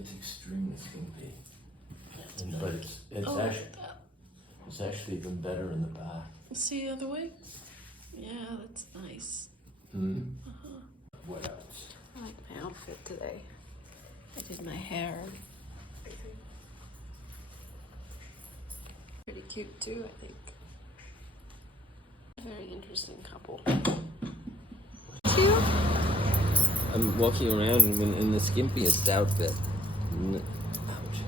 It's extremely skimpy. But it's actually even better in the back. See the other way? Yeah, that's nice. What else? I like my outfit today. I did my hair. Pretty cute too, I think. Very interesting couple. Cute. I'm walking around in the skimpiest outfit. Ouch.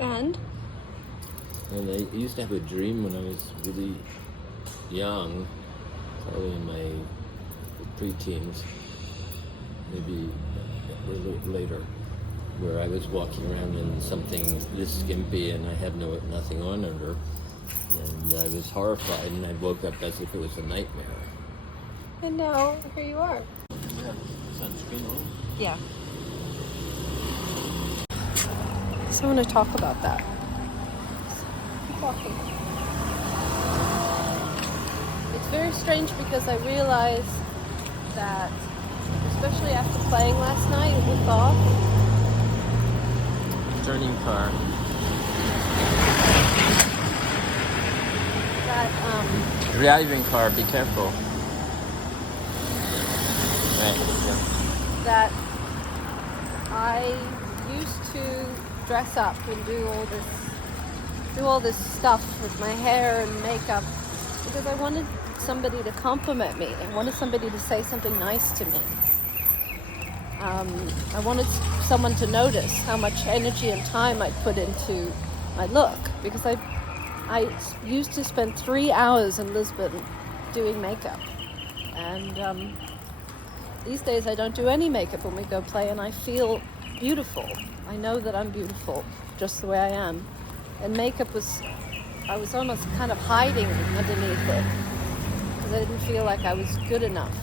And I used to have a dream when I was really young, probably in my pre-teens, maybe a little later, where I was walking around in something this skimpy and I had nothing on under, and I was horrified, and I woke up as if it was a nightmare. And now here you are. You have sunscreen on? Yeah. So I want to talk about that. Keep walking. It's very strange because I realize that, especially after playing last night with golf. Turning car. That Driving car, be careful. Right, that I used to dress up and do all this stuff with my hair and makeup because I wanted somebody to compliment me. I wanted somebody to say something nice to me. I wanted someone to notice how much energy and time I put into my look because I used to spend 3 hours in Lisbon doing makeup, and these days I don't do any makeup when we go play, and I feel beautiful. I know that I'm beautiful just the way I am, and I was almost kind of hiding underneath it because I didn't feel like I was good enough.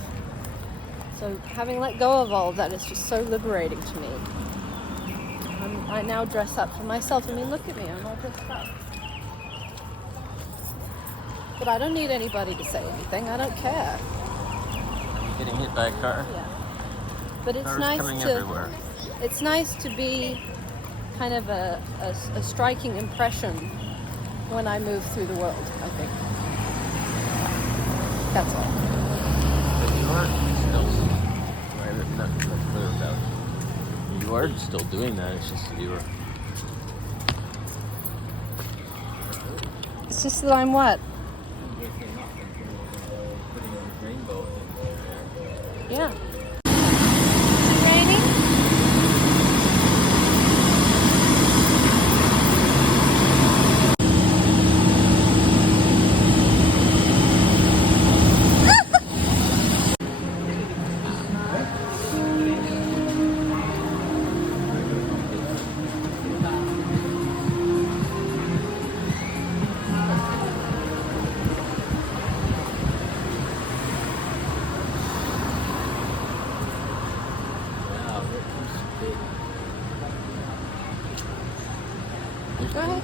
So having let go of all of that is just so liberating to me. I now dress up for myself. I mean, look at me, I'm all dressed up. But I don't need anybody to say anything. I don't care. Getting hit by a car? Yeah. But it's Cars nice coming to everywhere. it's nice to be kind of a striking impression when I move through the world, I think. That's all. But you are still, not clear about it. You are still doing that, it's just that you were... It's just that I'm what? Yeah. Is it raining? Go ahead.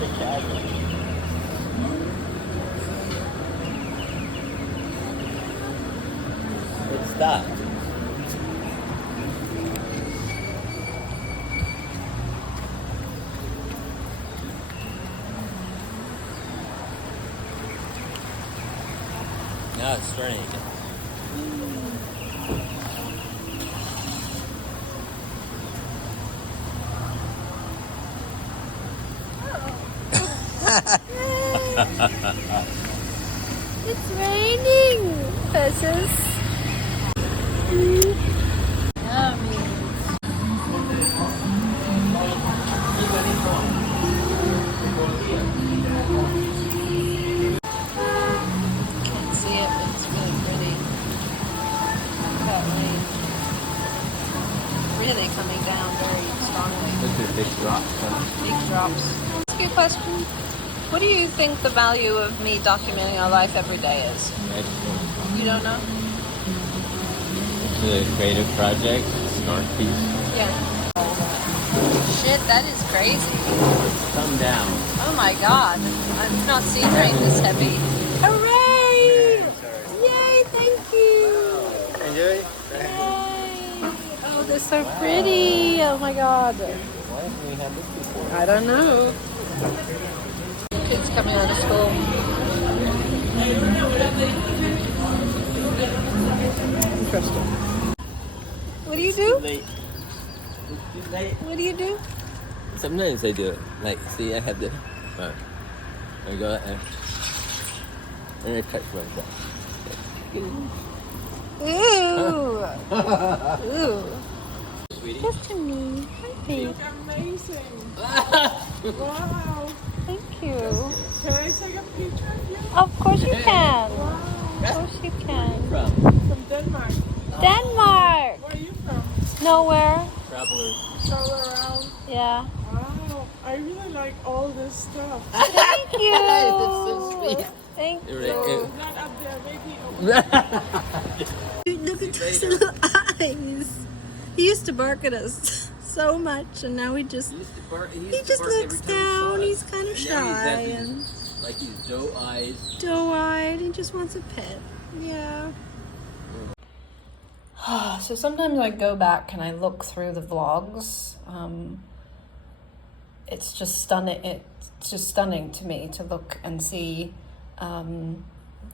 It stopped. Now it's turning again. It's raining, Precious. Yummy. Can't see it, but it's really pretty. That rain. Really coming down very strongly. Those are big drops, huh? Big drops. That's a good question. What do you think the value of me documenting our life every day is? Excellent. You don't know? It's a creative project, snark piece. Yeah. Shit, that is crazy. Come down. Oh my god. I've not seen rain this heavy. Hooray! Yay, thank you! Enjoy. Yay! Oh, they're so pretty. Oh my god. Why haven't we had this before? I don't know. Kids coming out of school. Interesting. What do you do? Late. It's too late. What do you do? Sometimes I do it. Like, see, I have the. I go and I touch myself. Ooh. Ooh. Sweetie. Just to me. Hi, babe. Amazing. Wow. Thank you. Can I take a picture of you? Of course you can. Wow. Of course you can. From From Denmark. Denmark. Where are you from? Nowhere. travelers. Travel around. Yeah. Wow. I really like all this stuff. Thank you. That's so sweet. Thank You're you. right. Not up there, maybe. Look at those little eyes. He used to bark at us so much, and now he just looks down. He's kind of shy and like he's doe-eyed. doe-eyed. He just wants a pet. Yeah. So sometimes I go back and I look through the vlogs. It's just stunning. It's just stunning to me to look and see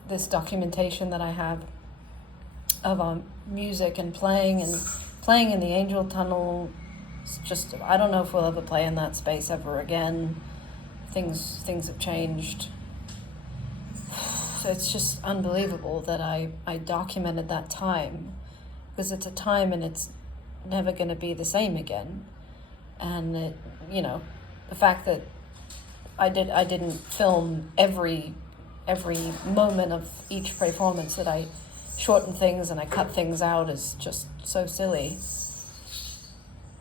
this documentation that I have of music and playing in the Angel Tunnel. It's just, I don't know if we'll ever play in that space ever again. Things have changed. So it's just unbelievable that I documented that time, because it's a time and it's never going to be the same again. And it, the fact that I didn't film every moment of each Prayformance, that I shortened things and I cut things out, is just so silly.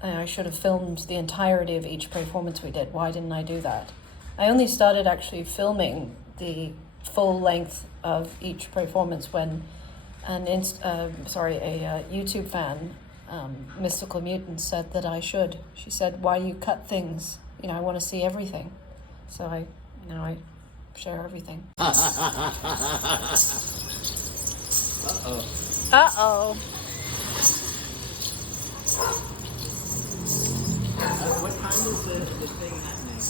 And I should have filmed the entirety of each Prayformance we did. Why didn't I do that? I only started actually filming the full length of each Prayformance when a YouTube fan, Mystical Mutant, said that I should. She said, "Why do you cut things? I want to see everything." So I share everything. Uh-oh. What time is the thing happening?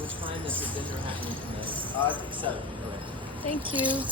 Which time is the dinner happening tonight? I think 7. Thank you.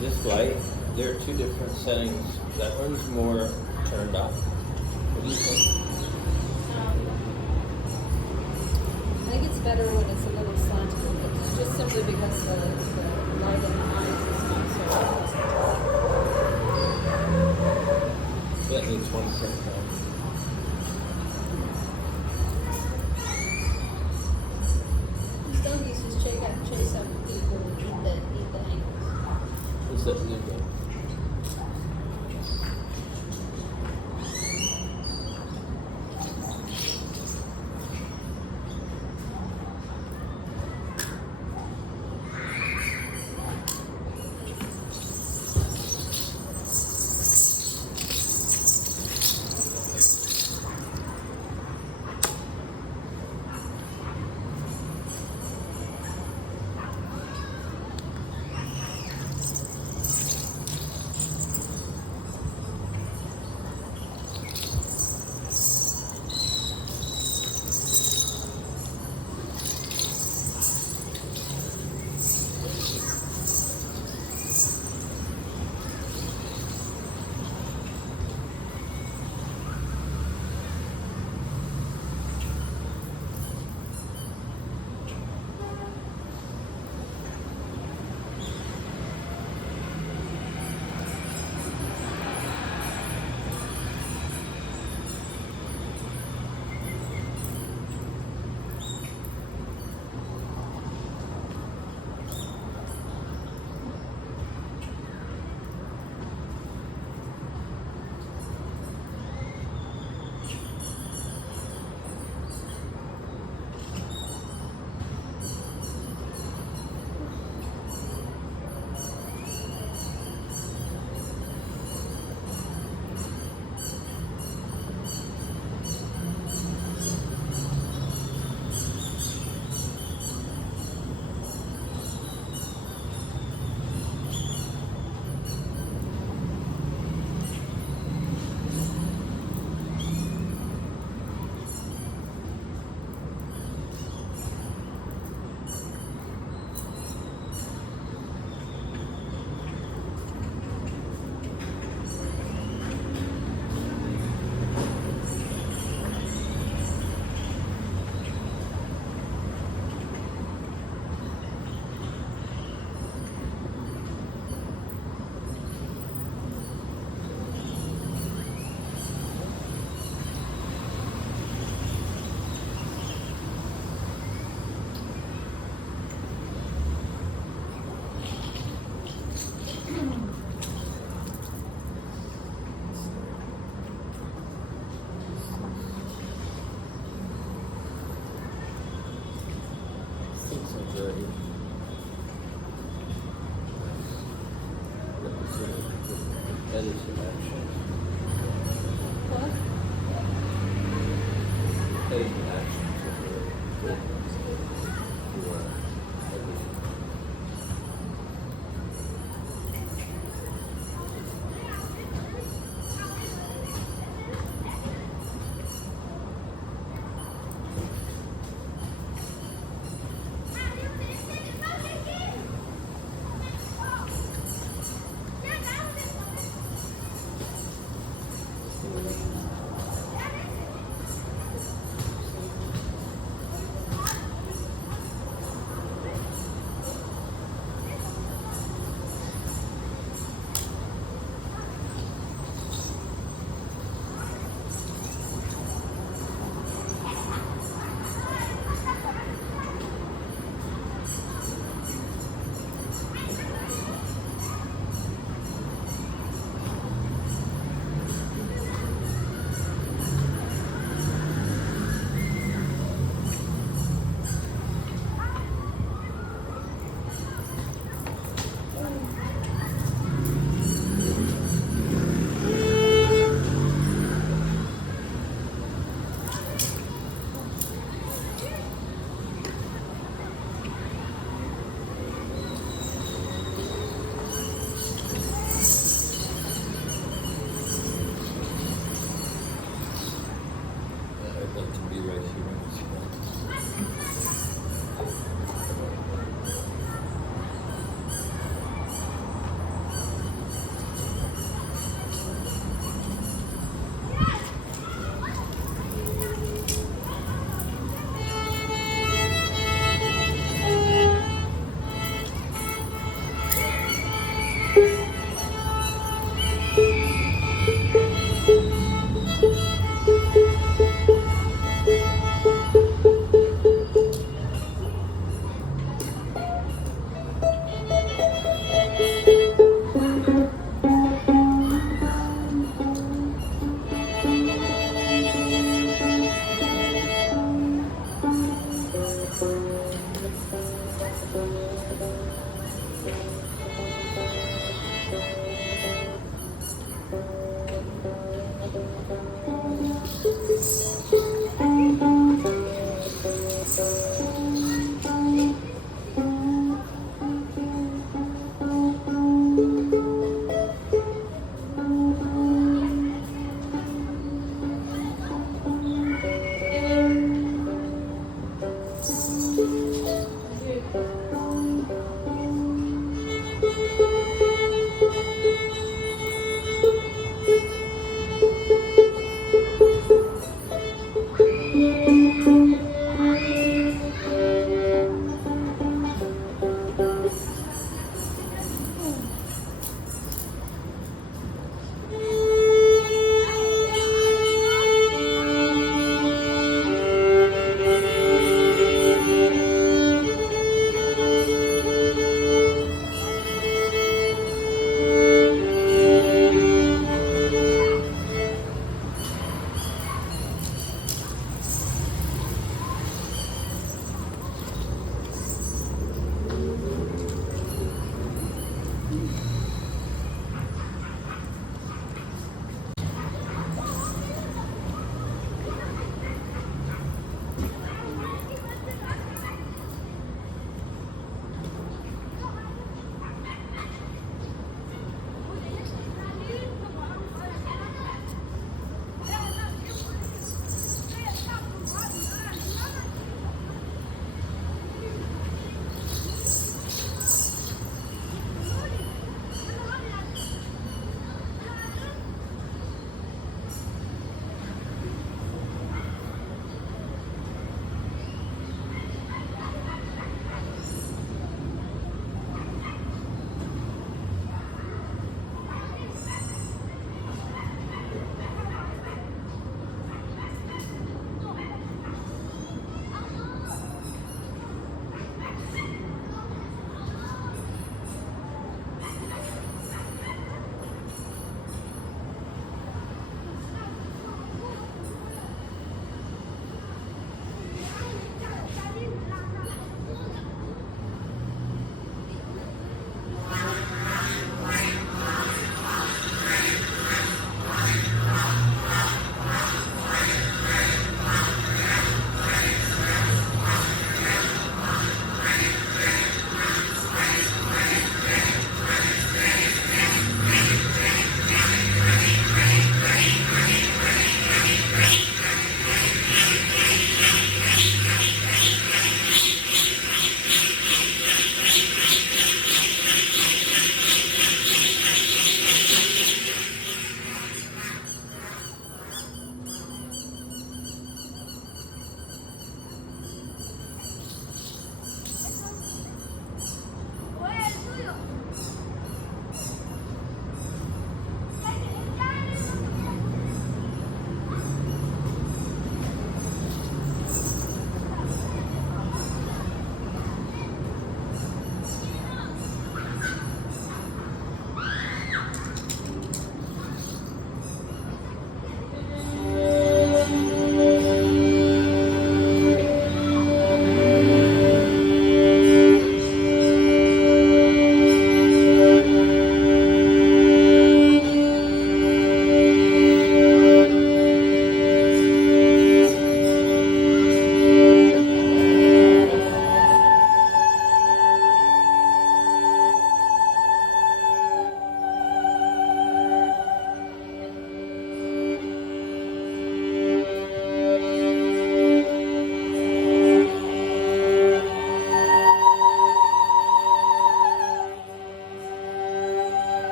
this light, there are two different settings. That one's more turned up. What do you think? I think it's better when it's a little slanted. It's just simply because the light in the eyes is not so. That needs one turn down. Still needs to chase up people and eat the angles. What's that new one?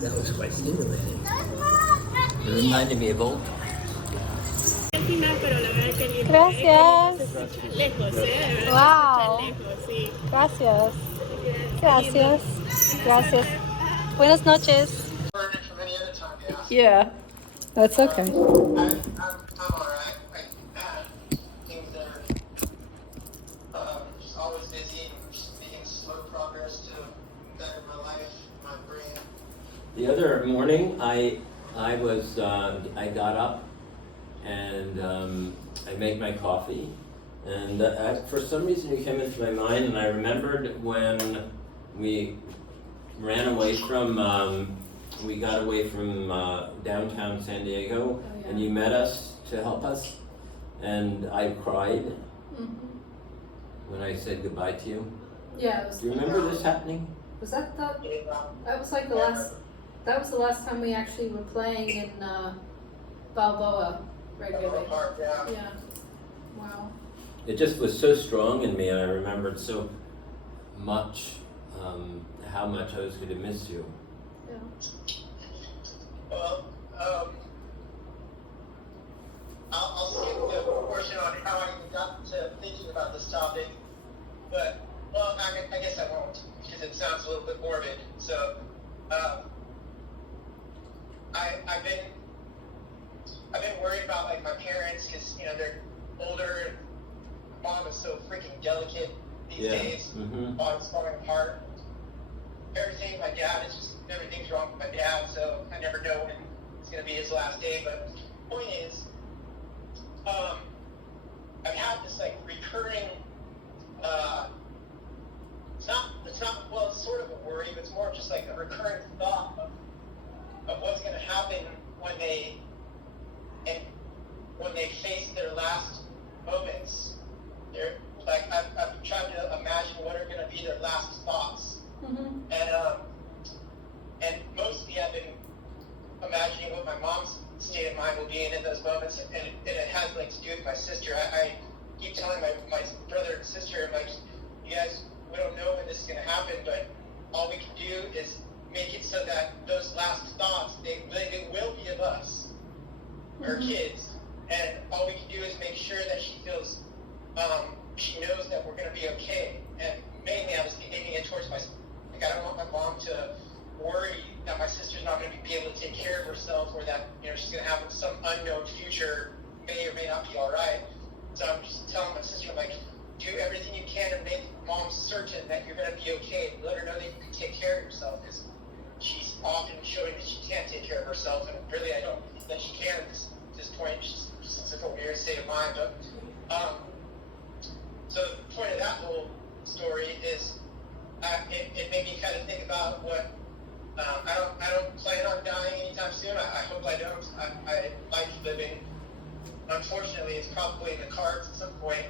That was quite stimulating. It reminded me of old times. Gracias. Wow. Gracias. Gracias. Gracias. Buenas noches. Yeah, that's okay. I'm all right. Things are just always busy and just making slow progress to better my life, my brain. The other morning, I got up and I made my coffee, and for some reason it came into my mind, and I remembered when we ran away from, we got away from downtown San Diego, and you met us to help us, and I cried when I said goodbye to you. Yeah. It was, Do you remember this happening? was that the? That was like the last. That was the last time we actually were playing in Balboa regularly. Yeah. Wow. It just was so strong in me, and I remembered so much how much I was going to miss you. Yeah. Well, I'll skip the portion on how I even got to thinking about this topic, but, well, I guess I won't, because it sounds a little bit morbid. So, I've been worried about, like, my parents, because, you know, they're older, and mom is so freaking delicate these days. Mom's falling apart. Everything, my dad is just, everything's wrong with my dad, so I never know when it's going to be his last day. But the point is, I've had this, like, recurring, it's sort of a worry, but it's more just like a recurring thought of what's going to happen when they face their last moments. They're like, I've tried to imagine what are going to be their last thoughts, and mostly I've been imagining what my mom's state of mind will be in those moments, and it has, like, to do with my sister. I keep telling my brother and sister, I'm like, you guys, we don't know when this is going to happen, but all we can do is make it so that those last thoughts, they will be of us, her kids, and all we can do is make sure that she feels, she knows that we're going to be okay. And mainly I was making it towards my, like, I don't want my mom to worry that my sister's not going to be able to take care of herself, or that, you know, she's going to have some unknown future, may or may not be all right. So I'm just telling my sister, I'm like, do everything you can to make mom certain that you're going to be okay. Let her know that you can take care of yourself, because she's often showing that she can't take care of herself, and really I don't think that she can at this point. She's just in a weird state of mind. But so the point of that whole story is, it made me kind of think about what, I don't plan on dying anytime soon. I hope I don't. I like living. Unfortunately, it's probably in the cards at some point.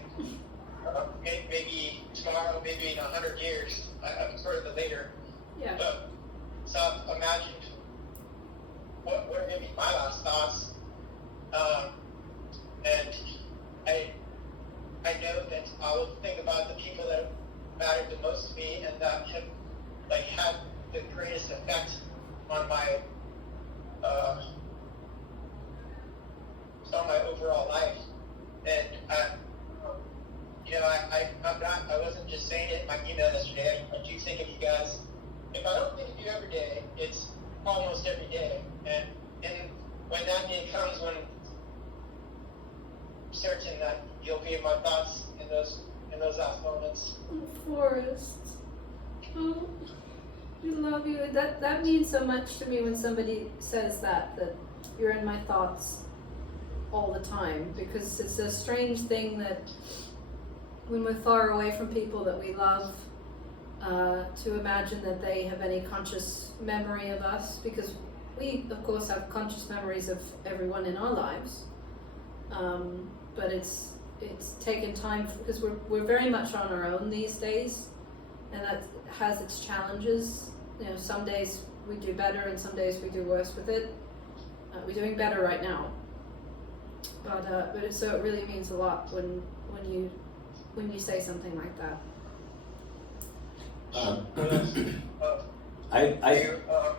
Maybe tomorrow, maybe in 100 years. I prefer the later. Yeah. But, so I've imagined what are going to be my last thoughts. And I know that I will think about the people that mattered the most to me, and that have, like, had the greatest effect on my overall life. almost every day. And when that day comes, when I'm certain that you'll be in my thoughts in those last moments. Forrest. Oh, I love you. That means so much to me when somebody says that you're in my thoughts all the time, because it's a strange thing that when we're far away from people that we love, to imagine that they have any conscious memory of us, because we of course have conscious memories of everyone in our lives, but it's taken time because we're very much on our own these days, and that has its challenges. You know, some days we do better and some days we do worse with it. We're doing better right now, but so it really means a lot when you say something like that.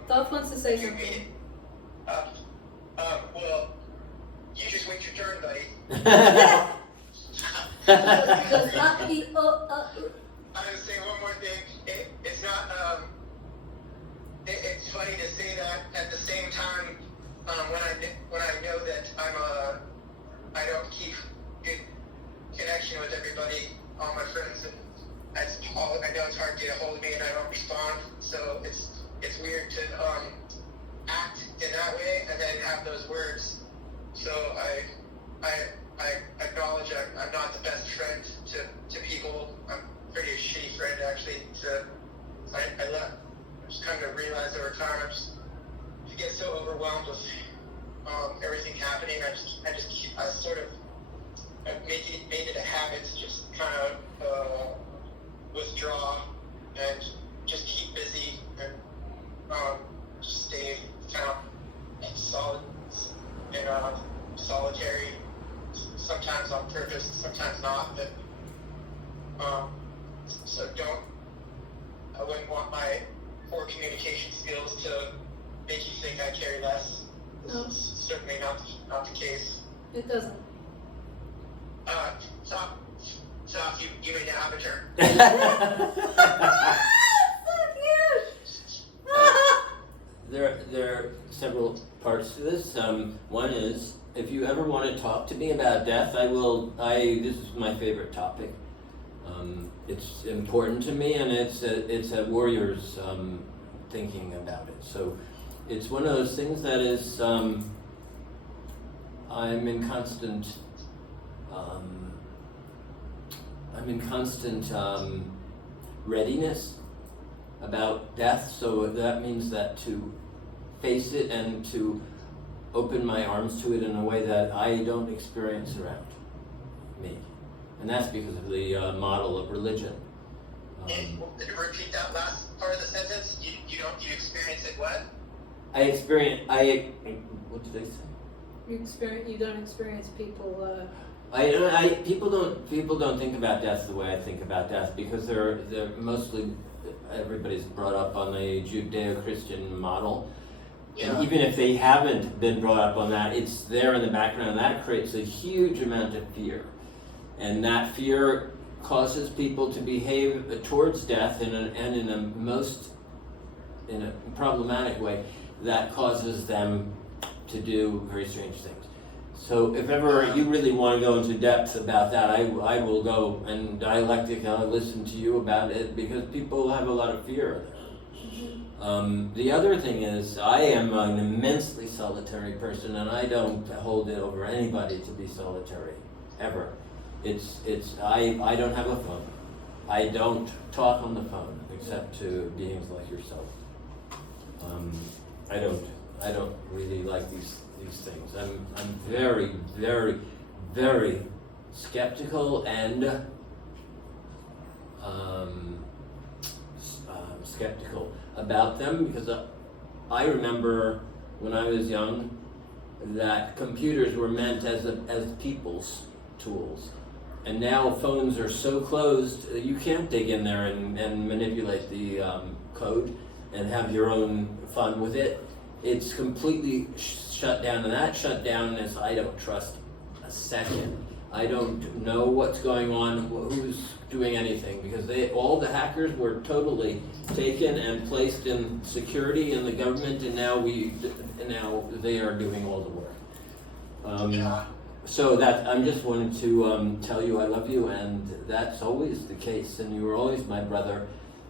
Dolph wants to say something. Well, you just wait your turn, buddy. Does not be. I'm gonna say one more thing. It's not. It's funny to say that at the same time when I know that I don't keep good connection with everybody, all my friends, and I know it's hard to get a hold of me and I don't respond. So it's weird to act in that way and then have those words. So I acknowledge I'm not the best friend to people. I'm a pretty shitty friend actually. I just come to realize over time I get so overwhelmed with everything happening. I sort of made it a habit to just kind of withdraw and just keep busy and just stay kind of solitary. Sometimes on purpose, sometimes not. But so I wouldn't want my poor communication skills to make you think I care less. This is certainly not the case. It doesn't. Stop, you may now have a turn. There are several parts to this. One is, if you ever want to talk to me about death, this is my favorite topic. It's important to me, and it's a warrior's thinking about it. So it's one of those things that is, I'm in constant readiness about death. So that means that to face it and to open my arms to it in a way that I don't experience around me. And that's because of the model of religion. Repeat that last part of the sentence. You experience it what? What did I say? You don't experience people. People don't think about death the way I think about death, because they're mostly, everybody's brought up on the Judeo-Christian model. Yeah. And even if they haven't been brought up on that, it's there in the background, and that creates a huge amount of fear. And that fear causes people to behave towards death in a problematic way that causes them to do very strange things. So if ever you really want to go into depth about that, I will go and dialectic, I'll listen to you about it, because people have a lot of fear. The other thing is, I am an immensely solitary person, and I don't hold it over anybody to be solitary, ever. I don't have a phone. I don't talk on the phone, except to beings like yourself. I don't really like these things. I'm very, very, very skeptical and skeptical about them, because I remember when I was young that computers were meant as people's tools, and now phones are so closed you can't dig in there and manipulate the code and have your own fun with it. It's completely shut down, and that shutdown is, I don't trust a second I don't know what's going on, who's doing anything, because all the hackers were totally taken and placed in security in the government, and now they are doing all the work. So that I'm just wanting to tell you I love you, and that's always the case, and you were always my brother.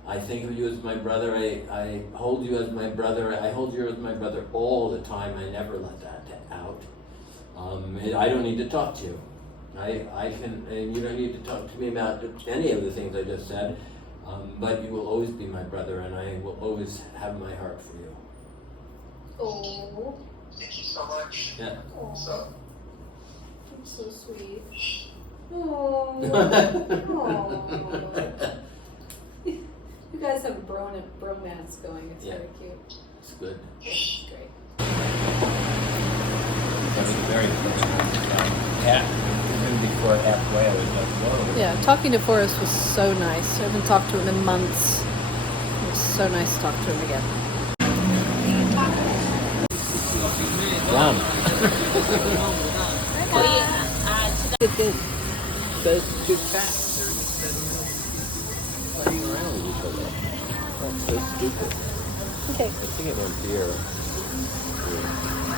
I think of you as my brother. I hold you as my brother. I hold you as my brother all the time. I never let that out. I don't need to talk to you. I can, and you don't need to talk to me about any of the things I just said, but you will always be my brother, and I will always have my heart for you. Oh. Thank you so much. Yeah. So. I'm so sweet. Oh. You guys have a bromance going. It's very cute. It's good. It's great. That was very even before halfway, I was like, whoa. Yeah, talking to Forrest was so nice. I haven't talked to him in months. It was so nice to talk to him again. Yum. Good. Those two cats are playing around with each other. That's so stupid. Okay. I think it went beer.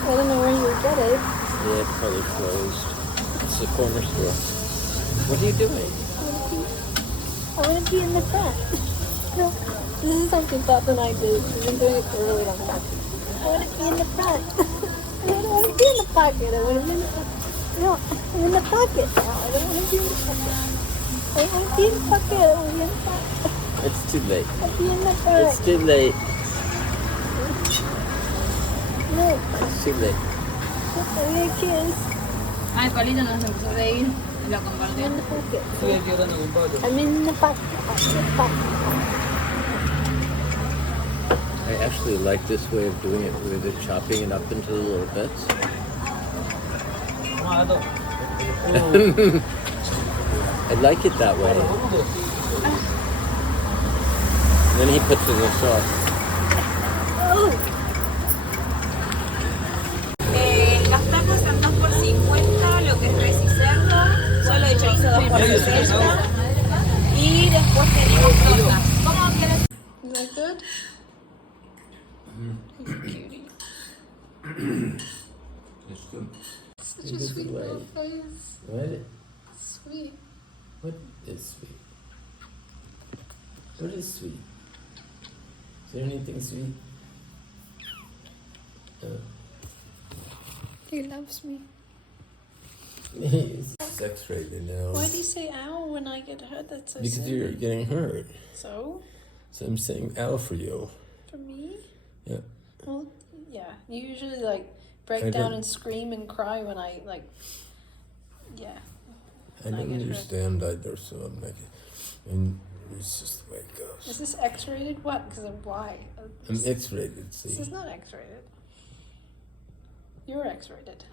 I don't know where you get it. Yeah, it's probably closed. It's the corner store. What are you doing? I want to be in the front. No, this is something Bob and I do. We've been doing it for a really long time. I want to be in the front. I don't want to be in the pocket. I want to be in the pocket. No, I'm in the pocket now. I don't want to be in the pocket. I don't want to be in the pocket. I want to be in the front. It's too late. I'll be in the front. It's too late. No, It's too late. I need a kiss. Ay, Palito no se empezó a reír y lo I'm compartió. in the pocket. Estoy aquí hablando con Pablo. I'm in the pocket. I actually like this way of doing it, where they're chopping it up into the little bits. I like it that way. And then he puts it in the sauce. Las tacos están 2 por 50, lo que es res y cerdo, solo de chorizo 2 por 60. Y después tenemos tortas. ¿Cómo quieres? Is that good? He's a cutie. It's good. Such a sweet little face. What? Sweet. What is sweet? What is sweet? Is there anything sweet? He loves me. He's sex-rated now. Why do you say ow when I get hurt? That's so Because silly. you're getting hurt. So? So I'm saying ow for you. For me? Yeah. Well, yeah. You usually break I down don't- and scream and cry when I yeah. I don't get hurt. understand either, so I'm like, and it's just the way it Is goes. this X-rated? What? Because of why? I'm X-rated, This see? is not X-rated. You're X-rated.